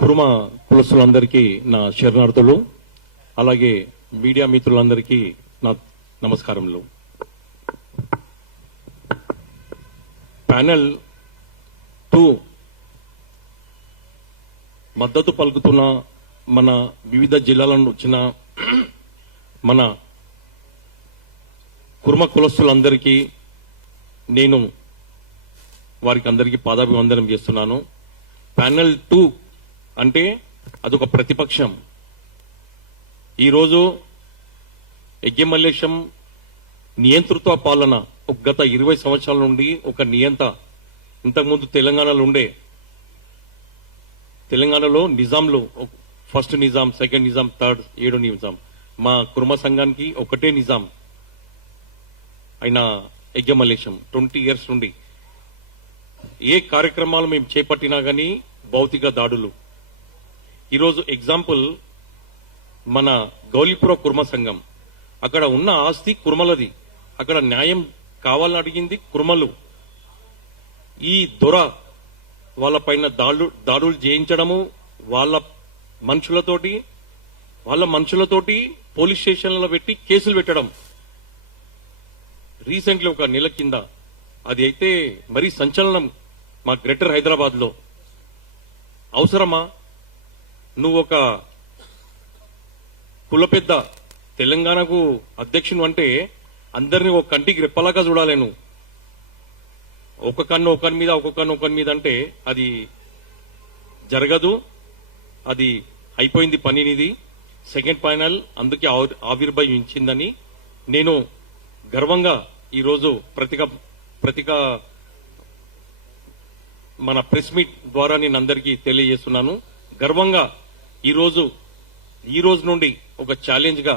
కుర్మ కులస్తులందరికీ నా శరణార్థులు, అలాగే మీడియా మిత్రులందరికీ నా నమస్కారములు. ప్యానెల్ 2 మద్దతు పలుకుతున్న మన వివిధ జిల్లాల నుండి వచ్చిన మన కుర్మ కులస్తులందరికీ నేను వారికి అందరికీ పాదాభివందనం చేస్తున్నాను. ప్యానెల్ 2 అంటే అదొక ప్రతిపక్షం. ఈరోజు యజ్ఞమల్లేశం నియంతృత్వ పాలన గత 20 సంవత్సరాల నుండి ఒక నియంత. ఇంతకుముందు తెలంగాణలో ఉండే, తెలంగాణలో నిజాంలు first Nizam, second Nizam, third 7 Nizam. మా కుర్మ సంఘానికి ఒకటే నిజాం అయిన యజ్ఞమల్లేశం 20 ఇయర్స్ నుండి ఏ కార్యక్రమాలు మేము చేపట్టినా గానీ భౌతిక దాడులు. ఈరోజు ఎగ్జాంపుల్ మన గౌలిపుర కుర్మ సంఘం, అక్కడ ఉన్న ఆస్తి కుర్మలది, అక్కడ న్యాయం కావాలని అడిగింది కుర్మలు. ఈ దొర వాళ్ళ పైన దాడులు చేయించడము, వాళ్ళ మనుషులతోటి పోలీస్ స్టేషన్లలో పెట్టి కేసులు పెట్టడం. రీసెంట్లీ ఒక నెల కింద అది అయితే మరీ సంచలనం మా గ్రేటర్ హైదరాబాద్ లో. అవసరమా? నువ్వు ఒక కుల పెద్ద, తెలంగాణకు అధ్యక్షుడు అంటే అందరినీ ఒక కంటికి రెప్పలాగా చూడాలి. నువ్వు ఒక కన్ను ఒకరి మీద, ఒక కన్ను ఒకరి మీద అంటే అది జరగదు. అది అయిపోయింది పనినిది. సెకండ్ ప్యానెల్ అందుకే ఆవిర్భవించిందని నేను గర్వంగా ఈరోజు ప్రతిగా మన ప్రెస్ మీట్ ద్వారా నేను అందరికీ తెలియజేస్తున్నాను. గర్వంగా ఈ రోజు నుండి ఒక ఛాలెంజ్ గా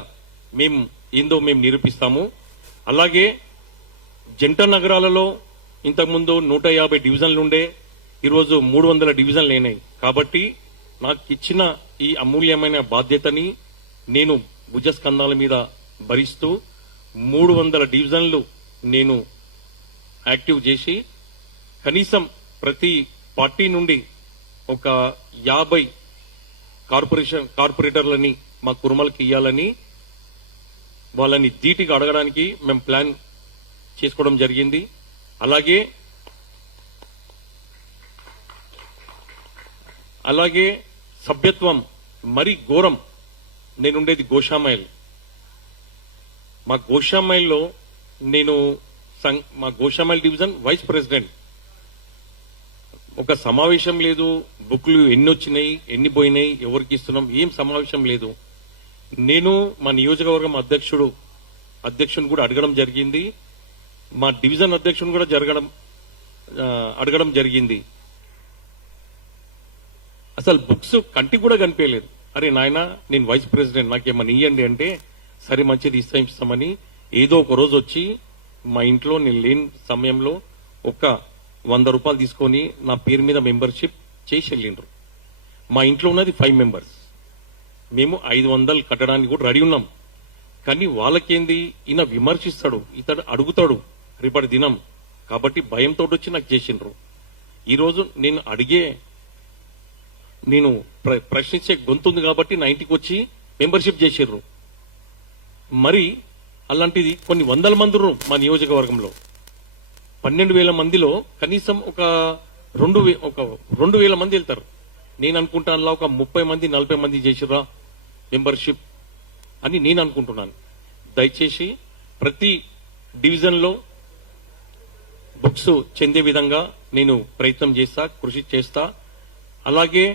మేము నిరూపిస్తాము. అలాగే జంట నగరాలలో ఇంతకుముందు 150 డివిజన్లు ఉండే, ఈరోజు 300 డివిజన్లు అయినాయి. కాబట్టి నాకు ఇచ్చిన ఈ అమూల్యమైన బాధ్యతని నేను భుజస్కంధాల మీద భరిస్తూ 300 డివిజన్లు నేను యాక్టివ్ చేసి కనీసం ప్రతి పార్టీ నుండి ఒక 50 కార్పొరేటర్లని మా కుర్మలకి ఇవ్వాలని వాళ్ళని ధీటిగా అడగడానికి మేము ప్లాన్ చేసుకోవడం జరిగింది. అలాగే సభ్యత్వం మరీ ఘోరం. నేనుండేది గోషామైల్. మా గోషామైల్లో మా గోషామైల్ డివిజన్ వైస్ ప్రెసిడెంట్. ఒక సమావేశం లేదు, బుక్లు ఎన్ని వచ్చినాయి, ఎన్ని పోయినాయి, ఎవరికి ఇస్తున్నాం, ఏం సమావేశం లేదు. నేను మా నియోజకవర్గం అధ్యక్షుని కూడా అడగడం జరిగింది. మా డివిజన్ అధ్యక్షుని కూడా అడగడం జరిగింది. అసలు బుక్స్ కంటికి కూడా కనిపించలేదు. అరే నాయన, నేను వైస్ ప్రెసిడెంట్, నాకేమన్నా ఇయ్యండి అంటే సరే మంచిది ఇస్తామని ఏదో ఒక రోజు వచ్చి మా ఇంట్లో నేను లేని సమయంలో ఒక 100 రూపాయలు తీసుకొని నా పేరు మీద మెంబర్షిప్ చేసి వెళ్ళిండ్రు. మా ఇంట్లో ఉన్నది 5 మెంబర్స్. మేము 500 కట్టడానికి కూడా రెడీ ఉన్నాం. కానీ వాళ్ళకేంది, ఈయన విమర్శిస్తాడు, ఇతడు అడుగుతాడు రేపటి దినం, కాబట్టి భయంతో వచ్చి నాకు చేసిండ్రు. ఈరోజు నేను ప్రశ్నించే గొంతుంది కాబట్టి నా ఇంటికి వచ్చి మెంబర్షిప్ చేసిర్రు. మరి అలాంటిది కొన్ని 100 మంది మా నియోజకవర్గంలో 12,000 మందిలో కనీసం ఒక 2,000 మంది వెళ్తారు. నేను అనుకుంటాను ఒక 30 మంది 40 మంది చేసిర్రా మెంబర్షిప్ అని నేను అనుకుంటున్నాను. దయచేసి ప్రతి డివిజన్ లో బుక్స్ చెందే విధంగా నేను ప్రయత్నం చేస్తా, కృషి చేస్తా. అలాగే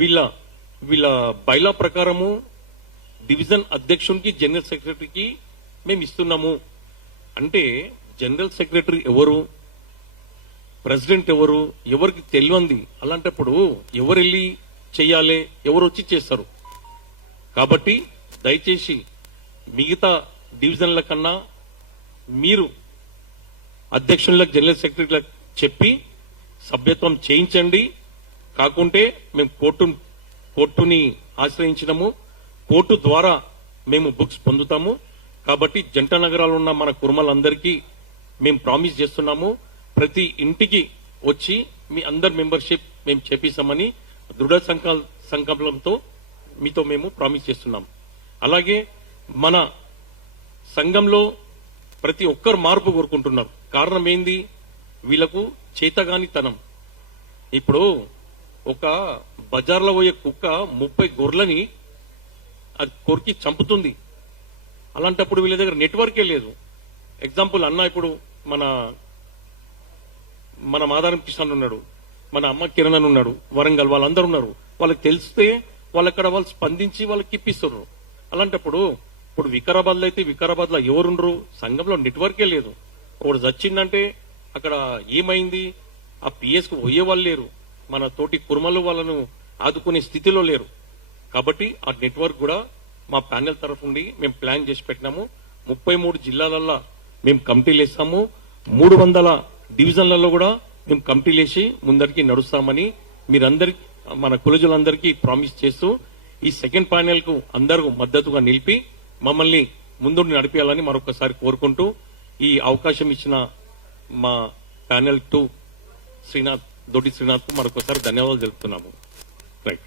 వీళ్ళ బైలా ప్రకారము డివిజన్ అధ్యక్షునికి, జనరల్ సెక్రటరీకి మేము ఇస్తున్నాము. అంటే జనరల్ సెక్రటరీ ఎవరు, ప్రెసిడెంట్ ఎవరు, ఎవరికి తెలియంది. అలాంటప్పుడు ఎవరు వెళ్ళి చెయ్యాలి, ఎవరు వచ్చి చేస్తారు. కాబట్టి దయచేసి మిగతా డివిజన్ల కన్నా మీరు అధ్యక్షులకు, జనరల్ సెక్రటరీలకు చెప్పి సభ్యత్వం చేయించండి. కాకుంటే మేము కోర్టుని ఆశ్రయించినము, కోర్టు ద్వారా మేము బుక్స్ పొందుతాము. కాబట్టి జంట నగరాలు ఉన్న మన కుర్మలందరికీ మేము ప్రామిస్ చేస్తున్నాము, ప్రతి ఇంటికి వచ్చి మీ అందరి మెంబర్షిప్ మేము చేపిస్తామని దృఢ సంకల్పంతో మీతో మేము ప్రామిస్ చేస్తున్నాం. అలాగే మన సంఘంలో ప్రతి ఒక్కరు మార్పు కోరుకుంటున్నారు. కారణం ఏంది? వీళ్ళకు చేతగానితనం. ఇప్పుడు ఒక బజార్లో పోయే కుక్క 30 గొర్రెలని అది కొరికి చంపుతుంది. అలాంటప్పుడు వీళ్ళ దగ్గర నెట్వర్కే లేదు. ఎగ్జాంపుల్ అన్న, ఇప్పుడు మన మాదారం కిషన్ ఉన్నాడు, మన అమ్మ కిరణ్ అని ఉన్నాడు, వరంగల్, వాళ్ళందరూ ఉన్నారు. వాళ్ళకి తెలిస్తే వాళ్ళక్కడ వాళ్ళు స్పందించి వాళ్ళకి ఇప్పిస్తున్నారు. అలాంటప్పుడు ఇప్పుడు వికారాబాద్ లో అయితే వికారాబాద్ లో ఎవరుండ్రు? సంఘంలో నెట్వర్కే లేదు. ఒకడు చచ్చిందంటే అక్కడ ఏమైంది? ఆ పిఎస్ కు పోయే వాళ్ళు లేరు. మన తోటి కుర్మలు వాళ్ళను ఆదుకునే స్థితిలో లేరు. కాబట్టి ఆ నెట్వర్క్ కూడా మా ప్యానెల్ తరఫు నుండి మేము ప్లాన్ చేసి పెట్టినాము. 33 జిల్లాలల్లో మేము కమిటీలు వేస్తాము. 300 డివిజన్లలో కూడా మేము కమిటీలు వేసి ముందరికి నడుస్తామని మీరందరికీ, మన కులజులందరికీ ప్రామిస్ చేస్తూ ఈ సెకండ్ ప్యానెల్ కు అందరూ మద్దతుగా నిలిపి మమ్మల్ని ముందుండి నడిపించాలని మరొకసారి కోరుకుంటూ ఈ అవకాశం ఇచ్చిన మా ప్యానెల్ 2 దొడ్డి శ్రీనాథ్ కు మరొకసారి ధన్యవాదాలు తెలుపుతున్నాము. రైట్.